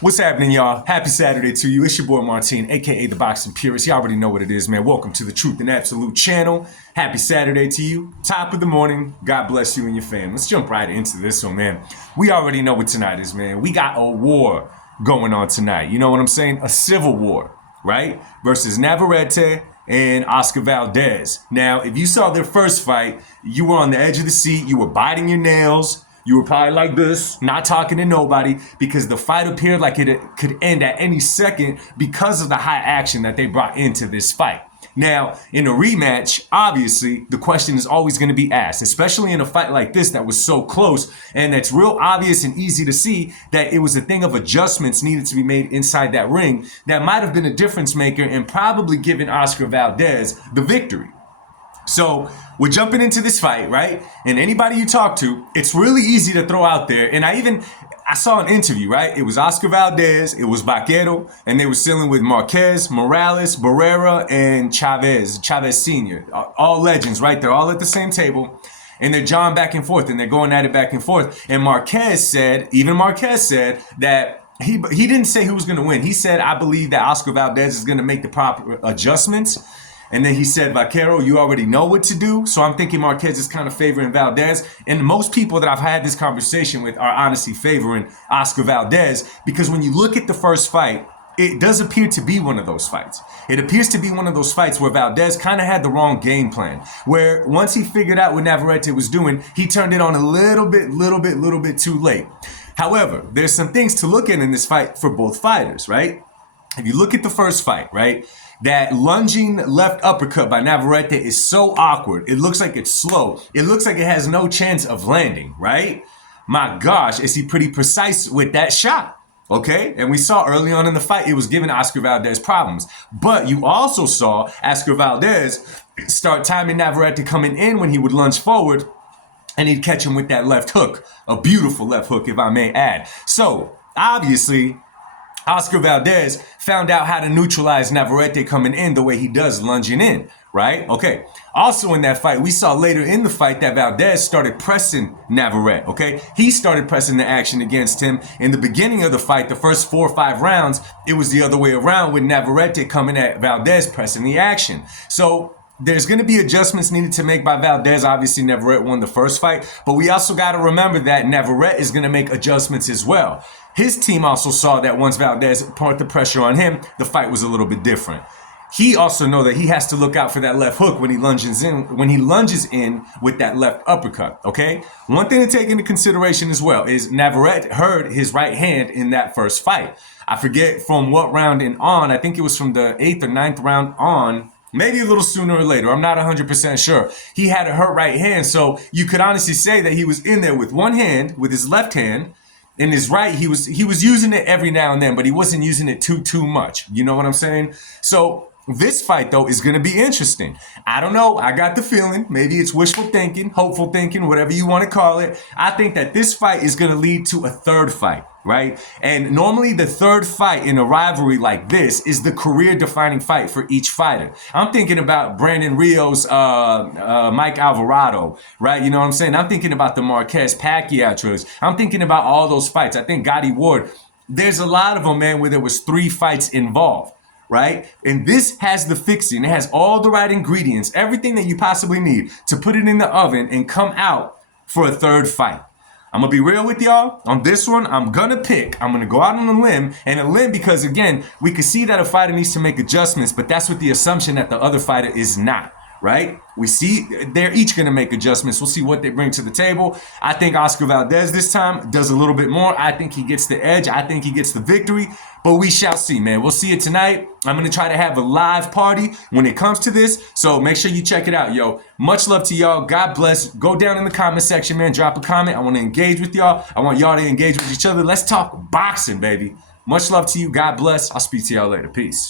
What's happening, y'all? Happy Saturday to you. It's your boy Martin, aka the Boxing Purist. You already know what it is, man. Welcome to the Truth and Absolute channel. Happy Saturday to you. Top of the morning. God bless you and your fam. Let's jump right into this one, man. We already know what tonight is, man. We got a war going on tonight. You know what I'm saying? A civil war, right? Versus Navarrete and Oscar Valdez. Now, if you saw their first fight, you were on the edge of the seat. You were biting your nails. You were probably like this, not talking to nobody, because the fight appeared like it could end at any second because of the high action that they brought into this fight. Now, in a rematch, obviously, the question is always going to be asked, especially in a fight like this that was so close, and that's real obvious and easy to see that it was a thing of adjustments needed to be made inside that ring that might have been a difference maker and probably given Oscar Valdez the victory. So we're jumping into this fight, right? And anybody you talk to, it's really easy to throw out there. And I saw an interview, right? It was Oscar Valdez, it was Vaquero, and they were dealing with Marquez, Morales, Barrera, and Chavez Sr. All legends, right? They're all at the same table. And they're jawing back and forth, and they're going at it back and forth. And Marquez said that he didn't say who was going to win. He said, I believe that Oscar Valdez is going to make the proper adjustments. And then he said, Vaquero, you already know what to do. So I'm thinking Marquez is kind of favoring Valdez. And most people that I've had this conversation with are honestly favoring Oscar Valdez, because when you look at the first fight, it does appear to be one of those fights. It appears to be one of those fights where Valdez kind of had the wrong game plan, where once he figured out what Navarrete was doing, he turned it on a little bit too late. However, there's some things to look at in this fight for both fighters, right? If you look at the first fight, right? That lunging left uppercut by Navarrete is so awkward. It looks like it's slow. It looks like it has no chance of landing, right? My gosh, is he pretty precise with that shot? Okay, and we saw early on in the fight, it was giving Oscar Valdez problems. But you also saw Oscar Valdez start timing Navarrete coming in when he would lunge forward, and he'd catch him with that left hook. A beautiful left hook, if I may add. So, obviously, Oscar Valdez found out how to neutralize Navarrete coming in the way he does lunging in, right? Okay. Also in that fight, we saw later in the fight that Valdez started pressing Navarrete, okay? He started pressing the action against him. In the beginning of the fight, the first 4 or 5 rounds, it was the other way around with Navarrete coming at Valdez pressing the action. So there's going to be adjustments needed to make by Valdez. Obviously, Navarrete won the first fight, but we also got to remember that Navarrete is going to make adjustments as well. His team also saw that once Valdez put the pressure on him, the fight was a little bit different. He also know that he has to look out for that left hook when he lunges in with that left uppercut, okay? One thing to take into consideration as well is Navarrete hurt his right hand in that first fight. I forget from what round and on. I think it was from the 8th or 9th round on. Maybe a little sooner or later. I'm not 100% sure. He had a hurt right hand, so you could honestly say that he was in there with one hand, with his left hand. In his right, he was using it every now and then, but he wasn't using it too much. You know what I'm saying? So this fight, though, is going to be interesting. I don't know. I got the feeling. Maybe it's wishful thinking, hopeful thinking, whatever you want to call it. I think that this fight is going to lead to a third fight, right? And normally the third fight in a rivalry like this is the career-defining fight for each fighter. I'm thinking about Brandon Rios, Mike Alvarado, right? You know what I'm saying? I'm thinking about the Marquez-Pacquiao trilogy. I'm thinking about all those fights. I think Gotti Ward. There's a lot of them, man, where there was 3 fights involved. Right? And this has the fixing. It has all the right ingredients, everything that you possibly need to put it in the oven and come out for a third fight. I'm going to be real with y'all. On this one, I'm going to go out on a limb because, again, we can see that a fighter needs to make adjustments, but that's with the assumption that the other fighter is not. Right? We see they're each going to make adjustments. We'll see what they bring to the table. I think Oscar Valdez this time does a little bit more. I think he gets the edge. I think he gets the victory. But we shall see, man. We'll see it tonight. I'm going to try to have a live party when it comes to this. So make sure you check it out, yo. Much love to y'all. God bless. Go down in the comment section, man. Drop a comment. I want to engage with y'all. I want y'all to engage with each other. Let's talk boxing, baby. Much love to you. God bless. I'll speak to y'all later. Peace.